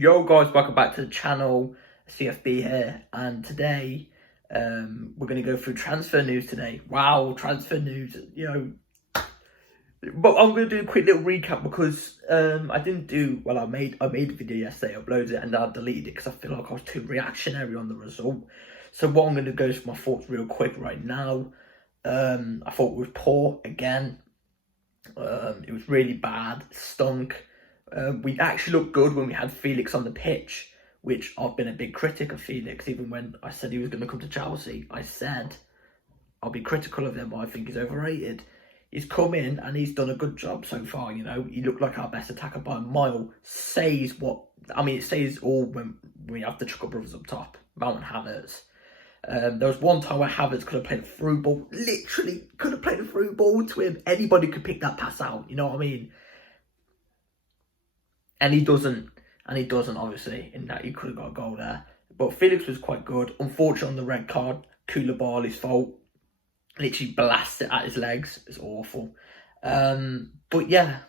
Yo guys, welcome back to the channel. CFB here, and today we're going to go through transfer news today. Wow, transfer news, but I'm going to do a quick little recap because I didn't do well. I made a video yesterday, uploaded it, and I deleted it because I feel like I was too reactionary on the result. So what I'm going to go is my thoughts real quick right now. I thought it was poor again. It was really bad, stunk. We actually looked good when we had Felix on the pitch, which I've been a big critic of Felix. Even when I said he was going to come to Chelsea, I said I'll be critical of him, but I think he's overrated. He's come in and he's done a good job so far. He looked like our best attacker by a mile. It says all when we have the Chuckle brothers up top, Mount and Havertz. There was one time where Havertz could have played a through ball, literally could have played a through ball to him. Anybody could pick that pass out, you know what I mean? And he doesn't, obviously, in that he could have got a goal there. But Felix was quite good. Unfortunately, on the red card, Boehly's fault. Literally blasted at his legs. It's awful. But yeah,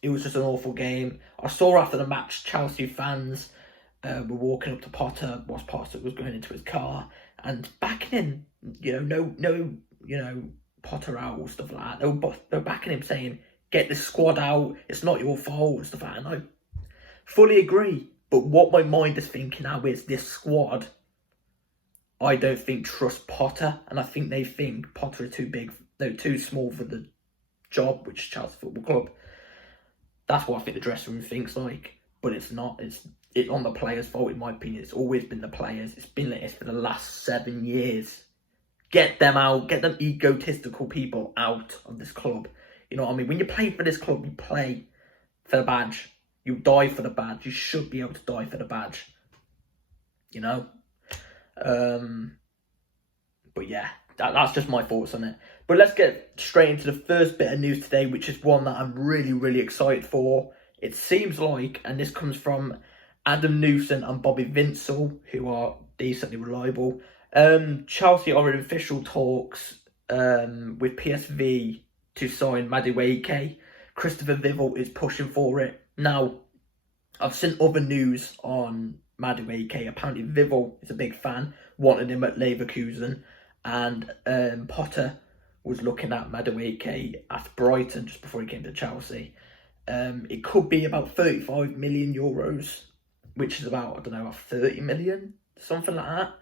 it was just an awful game. I saw after the match, Chelsea fans were walking up to Potter whilst Potter was going into his car and backing him. No, Potter out or stuff like that. They were backing him, saying, "Get the squad out, it's not your fault," and stuff like that. And I fully agree. But what my mind is thinking now is this squad, I don't think trust Potter. And I think they think Potter is too big, too small for the job, which is Chelsea Football Club. That's what I think the dressing room thinks like. But it's not. It's on the players' fault, in my opinion. It's always been the players. It's been like this for the last 7 years. Get them out. Get them egotistical people out of this club. You know what I mean? When you play for this club, you play for the badge. You die for the badge. You should be able to die for the badge. But yeah, that's just my thoughts on it. But let's get straight into the first bit of news today, which is one that I'm really, really excited for. It seems like, and this comes from Adam Newson and Bobby Vinsel, who are decently reliable. Chelsea are in official talks with PSV to sign Madueke. Christopher Vivel is pushing for it. Now, I've seen other news on Madueke. Apparently Vivel is a big fan, wanted him at Leverkusen, and Potter was looking at Madueke at Brighton just before he came to Chelsea. It could be about 35 million euros, which is about, 30 million, something like that.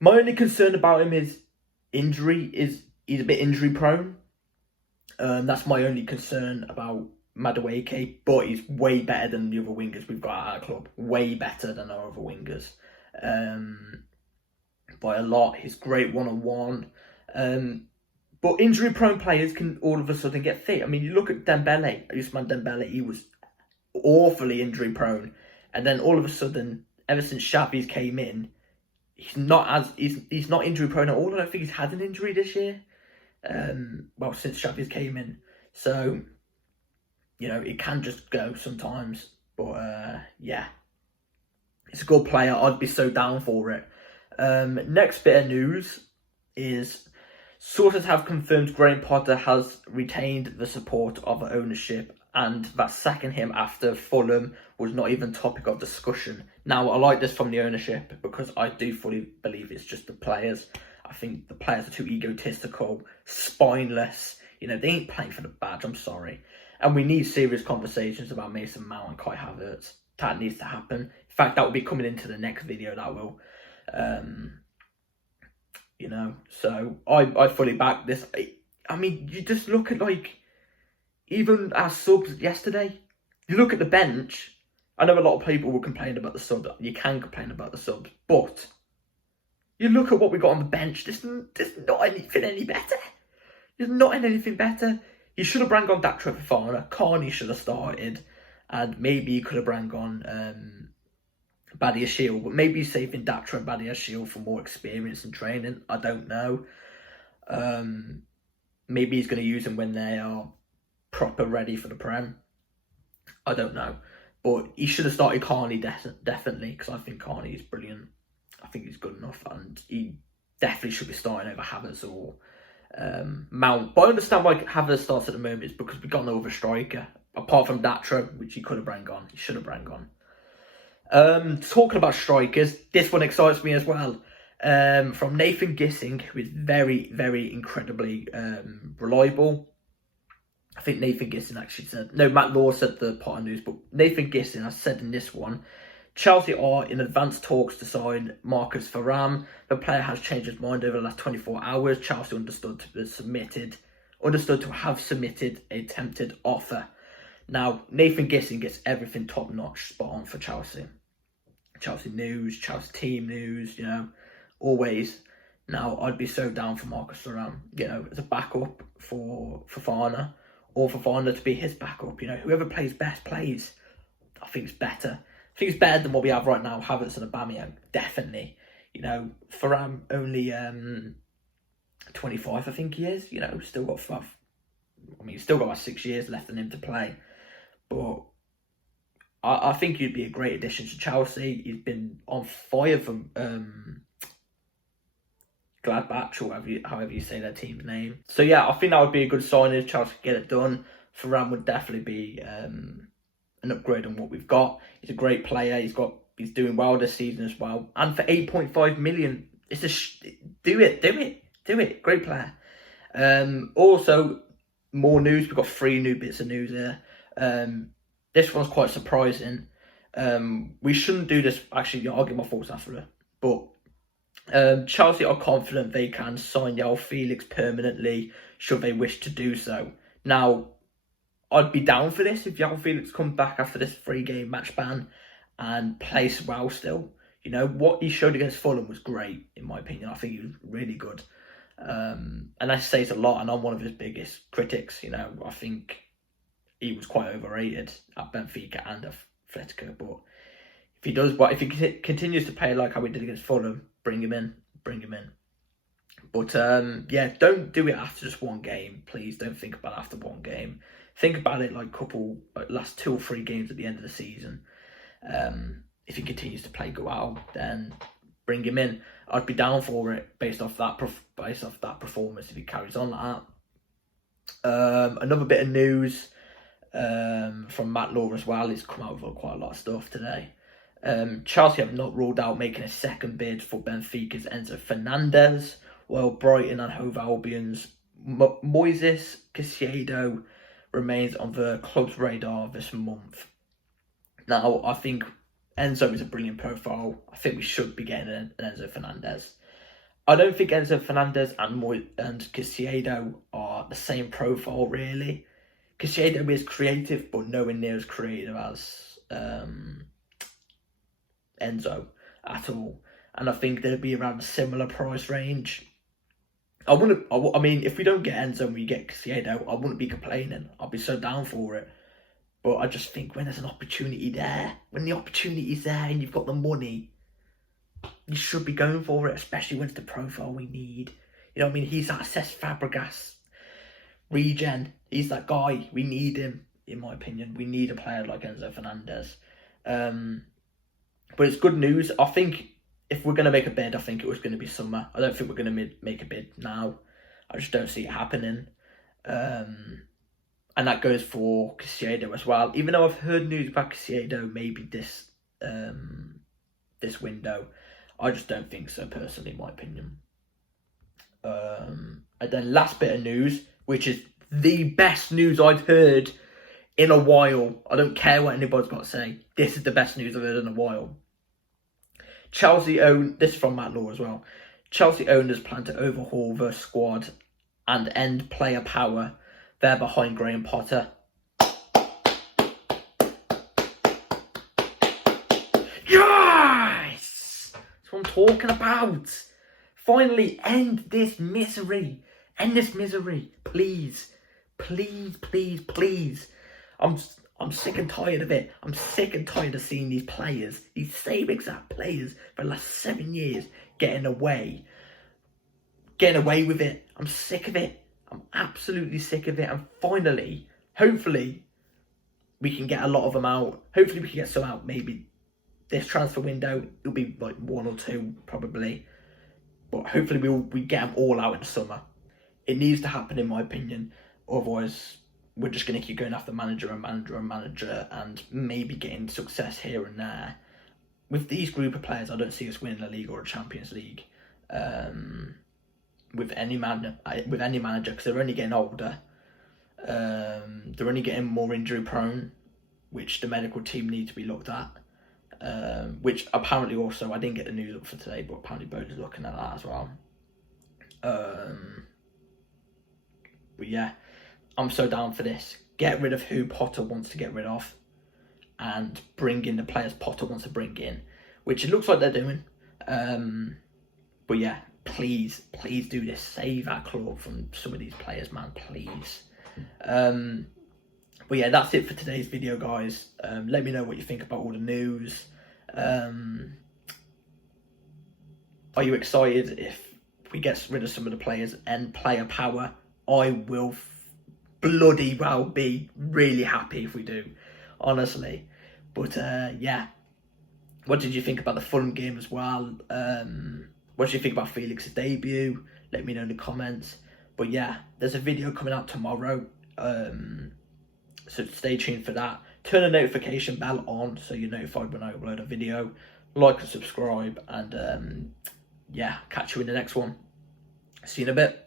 My only concern about him is injury. He's a bit injury prone. That's my only concern about Madueke, but he's way better than the other wingers we've got at our club. Way better than our other wingers. By a lot. He's great one-on-one. But injury-prone players can all of a sudden get fit. I mean, you look at Dembele, Ousmane Dembele, he was awfully injury-prone. And then all of a sudden, ever since Xavi's came in, he's not injury-prone at all. I don't think he's had an injury this year. Since Xavi's came in. So, it can just go sometimes. But, yeah. It's a good player. I'd be so down for it. Next bit of news is sources have confirmed Graham Potter has retained the support of ownership and that sacking him after Fulham was not even topic of discussion. Now, I like this from the ownership because I do fully believe it's just the players. I think the players are too egotistical, spineless. They ain't playing for the badge, I'm sorry. And we need serious conversations about Mason Mount and Kai Havertz. That needs to happen. In fact, that will be coming into the next video, that will. So I fully back this. I mean, you just look at, even our subs yesterday. You look at the bench. I know a lot of people will complain about the subs. You can complain about the subs, but you look at what we got on the bench. There's not anything any better. There's not anything better. He should have brought on Datra Fofana. Carney should have started, and maybe he could have brought on Badiashile, but maybe he's saving Datra and Badiashile for more experience and training. I don't know. Maybe he's going to use them when they are proper ready for the Prem. I don't know. But he should have started Carney definitely, because I think Carney is brilliant. I think he's good enough, and he definitely should be starting over Havertz or Mount. But I understand why Havertz starts at the moment is because we got no other striker apart from Datra, which he could have brought on. He should have brought on. Talking about strikers, this one excites me as well. From Nathan Gissing, who is very, very incredibly reliable. I think Nathan Gissing actually said, no, Matt Law said the part of news, but Nathan Gissing has said in this one, Chelsea are in advanced talks to sign Marcus Thuram. The player has changed his mind over the last 24 hours. Chelsea understood to have submitted a tempted offer. Now, Nathan Gissing gets everything top-notch, spot on for Chelsea. Chelsea news, Chelsea team news, always. Now, I'd be so down for Marcus Thuram, as a backup for Fofana, or Fofana to be his backup. Whoever plays best plays. I think it's better. I think it's better than what we have right now, Havertz and Aubameyang, definitely. Thuram only 25, I think he is. Still got he's still got about 6 years left in him to play. But I think he'd be a great addition to Chelsea. He's been on fire for Gladbach, or however you say their team's name. So yeah, I think that would be a good sign if Chelsea could get it done. Thuram would definitely be an upgrade on what we've got. He's a great player. He's doing well this season as well. And for 8.5 million, do it. Great player. Also, more news. We've got 3 new bits of news here. This one's quite surprising. We shouldn't do this. Actually, I'll give my thoughts after it. But Chelsea are confident they can sign João Felix permanently should they wish to do so. Now, I'd be down for this if João Felix comes back after this 3-game match ban and plays well still. What he showed against Fulham was great, in my opinion. I think he was really good. And that says a lot, and I'm one of his biggest critics. I think he was quite overrated at Benfica and Atletico. But if he continues to play like how he did against Fulham, bring him in. But don't do it after just one game. Please don't think about it after one game. Think about it like last 2 or 3 games at the end of the season. If he continues to play well, then bring him in. I'd be down for it based off that performance if he carries on like that. Another bit of news from Matt Law as well. He's come out with quite a lot of stuff today. Chelsea have not ruled out making a second bid for Benfica's Enzo Fernandez, while Brighton and Hove Albion's Moises Caicedo remains on the club's radar this month. Now, I think Enzo is a brilliant profile. I think we should be getting an Enzo Fernandez. I don't think Enzo Fernandez and Caicedo are the same profile, really. Caicedo is creative, but nowhere near as creative as Enzo at all. And I think they'd be around a similar price range. If we don't get Enzo and we get Caicedo, I wouldn't be complaining. I'll be so down for it. But I just think when there's an opportunity there, when the opportunity's there and you've got the money, you should be going for it, especially when it's the profile we need. He's that Cesc Fabregas regen. He's that guy. We need him, in my opinion. We need a player like Enzo Fernandez. But it's good news. I think if we're going to make a bid, I think it was going to be summer. I don't think we're going to make a bid now. I just don't see it happening. And that goes for Caicedo as well. Even though I've heard news about Caicedo maybe this window, I just don't think so personally, in my opinion. And then last bit of news, which is the best news I've heard in a while. I don't care what anybody's got to say. This is the best news I've heard in a while. This is from Matt Law as well. Chelsea owners plan to overhaul the squad and end player power. They're behind Graham Potter. Yes! That's what I'm talking about. Finally, end this misery. Please. I'm sick and tired of it. I'm sick and tired of seeing these players, these same exact players for the last 7 years, getting away with it. I'm sick of it. I'm absolutely sick of it. And finally, hopefully, we can get a lot of them out. Hopefully, we can get some out maybe this transfer window. It'll be like 1 or 2 probably. But hopefully, we get them all out in the summer. It needs to happen, in my opinion. Otherwise, we're just going to keep going after manager and maybe getting success here and there. with these group of players, I don't see us winning a league or a Champions League with any manager, because they're only getting older. They're only getting more injury prone, which the medical team need to be looked at. Which apparently also, I didn't get the news up for today, but apparently Boehly's looking at that as well. But yeah, I'm so down for this. Get rid of who Potter wants to get rid of, and bring in the players Potter wants to bring in, which it looks like they're doing. But yeah, please do this. Save our club from some of these players, man, please. But yeah, that's it for today's video, guys. Let me know what you think about all the news. Are you excited if we get rid of some of the players and player power? I will bloody well be really happy if we do, honestly. But yeah, what did you think about the Fulham game as well? What did you think about Felix's debut? Let me know in the comments. But yeah, there's a video coming out tomorrow, so stay tuned for that. Turn the notification bell on so you're notified when I upload a video. Like and subscribe, and yeah, catch you in the next one. See you in a bit.